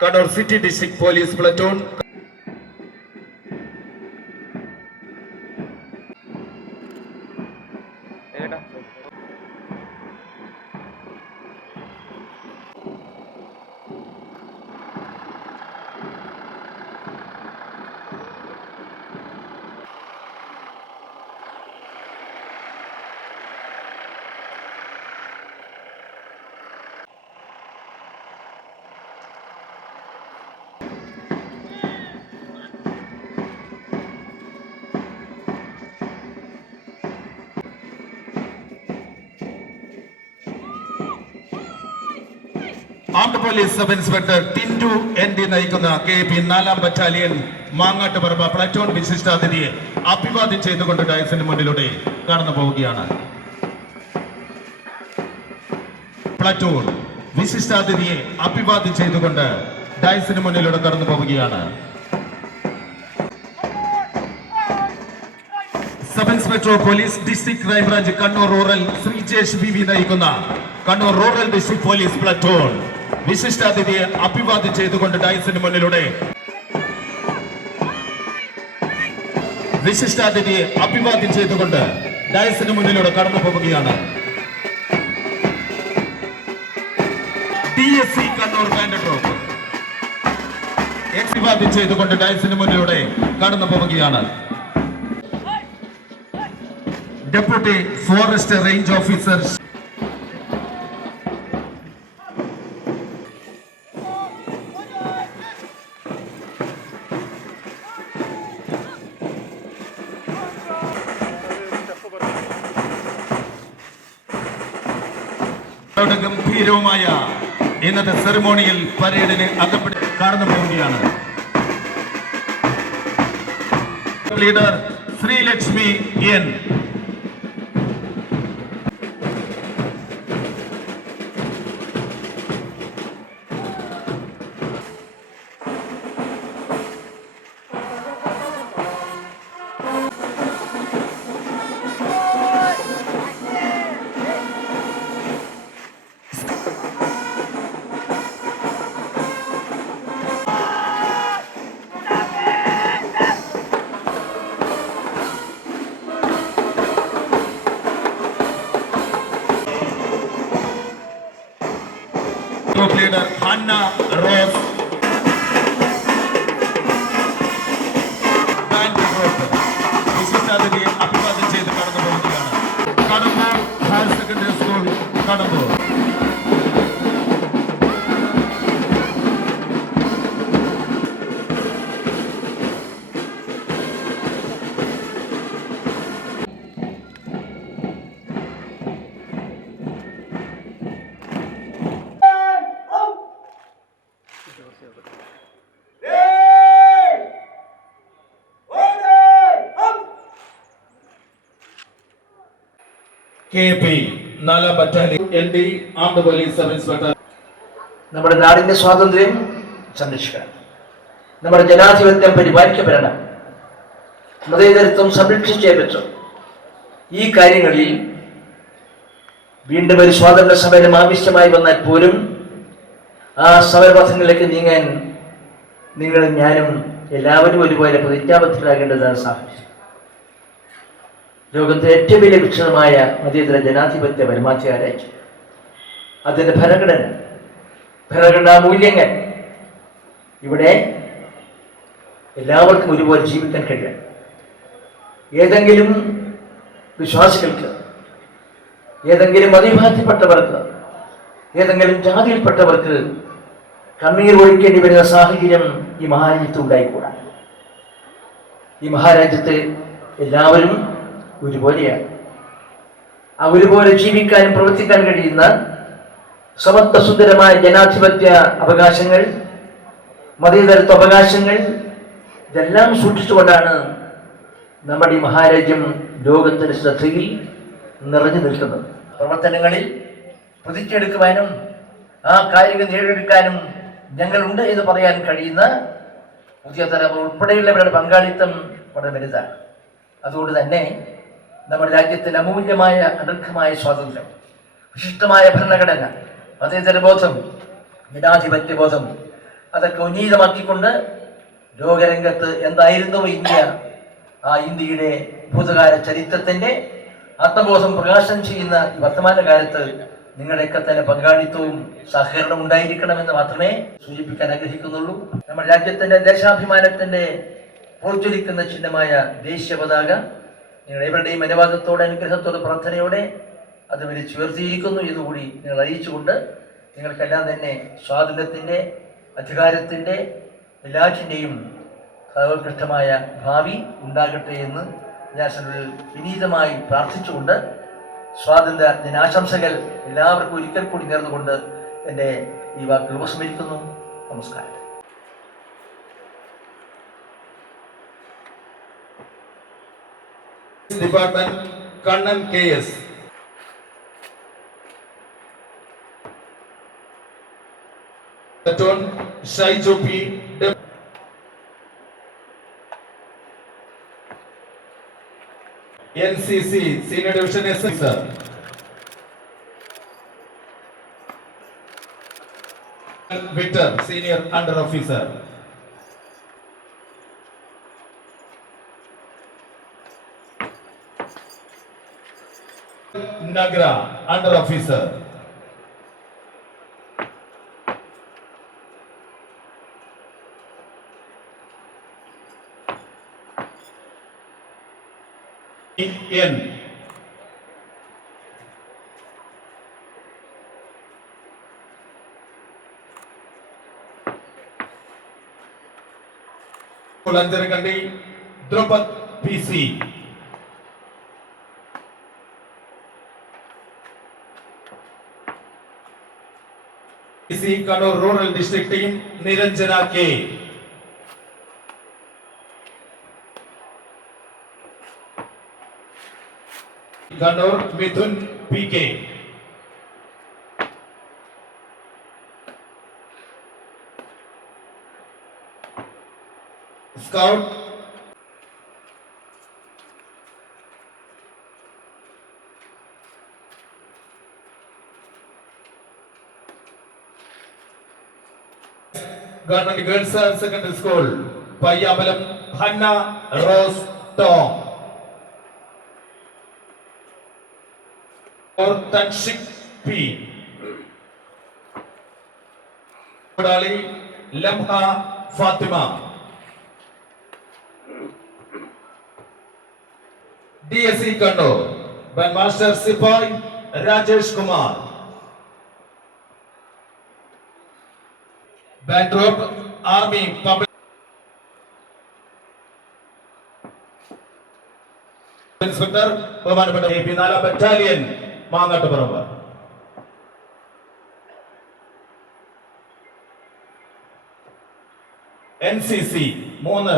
Kannur City District Police Platoon. Armed Police Sub Inspector Tindu N.D. നയിക്കുന്ന KP 4ാം battalion Mangattuparamba platoon വിശിഷ്ടാതിഥിയെ അഭിവാദ്യം ചെയ്തുകൊണ്ട് ഡയസിന് മുന്നിലൂടെ കടന്നു പോവുകയാണ്. പ്ലാറ്റൂൺ വിശിഷ്ടാതിഥിയെ അഭിവാദ്യം ചെയ്തുകൊണ്ട് ഡയസിന് മുന്നിലൂടെ കടന്നു പോവുകയാണ്. Sub inspector police district crime branch Kannur rural Sreejesh VV നയിക്കുന്ന Kannur rural district police platoon വിശിഷ്ടാതിഥിയെ അഭിവാദ്യം ചെയ്തുകൊണ്ട് ഡയസിന് മുന്നിലൂടെ കടന്നു പോവുകയാണ്. TSC കണ്ണൂർ ബാൻഡ് ട്രൂപ്പ് അഭിവാദ്യം ചെയ്തുകൊണ്ട് ഡയസിന് മുന്നിലൂടെ കടന്നു പോവുകയാണ്. ഡെപ്യൂട്ടി ഫോറസ്റ്റ് റേഞ്ച് ഓഫീസർ ഗംഭീരവുമായ ഇന്നത്തെ സെറിമോണിയിൽ പരേഡിന് അകപ്പെട്ട് കടന്നു പോവുകയാണ്. Leader Sreelakshmi N. Leader Hannah Rose വിശിഷ്ടാതിഥിയെ അഭിവാദ്യം ചെയ്ത് കടന്നു പോവുകയാണ്. Kadambur higher secondary school Kadambur. KP 4ാം battalion ND armed police sub inspector. നമ്മുടെ നാടിന്റെ സ്വാതന്ത്ര്യം സംരക്ഷിക്കണം, നമ്മുടെ ജനാധിപത്യം പരിപാലിക്കപ്പെടണം, മതേതരത്വം സംരക്ഷിച്ചേ പറ്റും. ഈ കാര്യങ്ങളിൽ വീണ്ടും ഒരു സ്വാതന്ത്ര്യ സമരം ആവശ്യമായി വന്നാൽ പോലും ആ സമരപഥങ്ങളിലേക്ക് നീങ്ങാൻ നിങ്ങളും ഞാനും എല്ലാവരും ഒരുപോലെ പ്രതിജ്ഞാബദ്ധരാകേണ്ടതാണ് സാഹചര്യം. ലോകത്തെ ഏറ്റവും വലിയ വിക്ഷണമായ മതേതര ജനാധിപത്യ പരമാധികാരായി അതിൻ്റെ ഭരണഘടനാ മൂല്യങ്ങൾ ഇവിടെ എല്ലാവർക്കും ഒരുപോലെ ജീവിക്കാൻ കഴിയണം. ഏതെങ്കിലും വിശ്വാസികൾക്ക്, ഏതെങ്കിലും മതവിഭാഗത്തിൽപ്പെട്ടവർക്ക്, ഏതെങ്കിലും ജാതിയിൽപ്പെട്ടവർക്ക് കണ്ണീർ ഒഴിക്കേണ്ടി വരുന്ന സാഹചര്യം ഈ മഹാരാജ്യത്ത് ഉണ്ടായിക്കൂടാ. ഈ മഹാരാജ്യത്ത് എല്ലാവരും ഒരുപോലെയാണ്. ആ ഒരുപോലെ ജീവിക്കാനും പ്രവർത്തിക്കാൻ കഴിയുന്ന സമത്വ സുന്ദരമായ ജനാധിപത്യ അവകാശങ്ങൾ, മതേതരത്വ അവകാശങ്ങൾ ഇതെല്ലാം സൂക്ഷിച്ചുകൊണ്ടാണ് നമ്മുടെ ഈ മഹാരാജ്യം ലോകത്തിന് ശ്രദ്ധയിൽ നിറഞ്ഞു നിൽക്കുന്നത്. പ്രവർത്തനങ്ങളിൽ പ്രതിജ്ഞയെടുക്കുവാനും ആ കാര്യങ്ങൾ നേടിയെടുക്കാനും ഞങ്ങളുണ്ട് എന്ന് പറയാൻ കഴിയുന്ന പുതിയ തലമുറ ഉൾപ്പെടെയുള്ളവരുടെ പങ്കാളിത്തം വളരെ വലുതാണ്. അതുകൊണ്ട് തന്നെ നമ്മുടെ രാജ്യത്തിന് അമൂല്യമായ അനർഘമായ സ്വാതന്ത്ര്യം, വിശിഷ്ടമായ ഭരണഘടന, മതേതരബോധം, ജനാധിപത്യബോധം അതൊക്കെ ഉന്നീതമാക്കിക്കൊണ്ട് ലോകരംഗത്ത് എന്തായിരുന്നു ഇന്ത്യ, ആ ഇന്ത്യയുടെ ഭൂതകാല ചരിത്രത്തിന്റെ ആത്മബോധം പ്രകാശനം ചെയ്യുന്ന ഈ വർത്തമാനകാലത്ത് നിങ്ങളുടെയൊക്കെ തന്നെ പങ്കാളിത്തവും സഹകരണവും ഉണ്ടായിരിക്കണമെന്ന് മാത്രമേ സൂചിപ്പിക്കാൻ ആഗ്രഹിക്കുന്നുള്ളൂ. നമ്മുടെ രാജ്യത്തിന്റെ ദേശാഭിമാനത്തിന്റെ പ്രോജ്വലിക്കുന്ന ചിഹ്നമായ ദേശീയ പതാക നിങ്ങൾ എവരുടെയും അനുവാദത്തോടെ, അനുഗ്രഹത്തോടെ, പ്രാർത്ഥനയോടെ അത് വിളിച്ചുയർത്തിയിരിക്കുന്നു എന്നുകൂടി നിങ്ങൾ അറിയിച്ചുകൊണ്ട് നിങ്ങൾക്കെല്ലാം തന്നെ സ്വാതന്ത്ര്യത്തിന്റെ, അധികാരത്തിന്റെ, എല്ലാറ്റിൻ്റെയും സർവോത്കൃഷ്ടമായ ഭാവി ഉണ്ടാകട്ടെ എന്ന് ഞാൻ വിനീതമായി പ്രാർത്ഥിച്ചുകൊണ്ട് സ്വാതന്ത്ര്യ ദിനാശംസകൾ എല്ലാവർക്കും ഒരിക്കൽ കൂടി നേർന്നുകൊണ്ട് എൻ്റെ ഈ വാക്കുകൾ ഉപസംഹരിക്കുന്നു. നമസ്കാരം. Department Kannan KS. Platoon Shaijo P. NCC Senior Division SS sir. Victor Senior Under Officer. Nagra Under Officer. N. Kulanjarkandi Drupad PC. PC Kannur Rural District Team Niranjana K. Kannur Mithun PK. Scout Government Girls Secondary School Payamalam Hannah Rose Tom. Or Tanshik P. Kodali Lamha Fatima. DSC Kannur by Master Sipai Rajesh Kumar. Backdrop Army Public Inspector ബഹുമാനപ്പെട്ട AP 4 battalion Mangattuparamba. NCC 3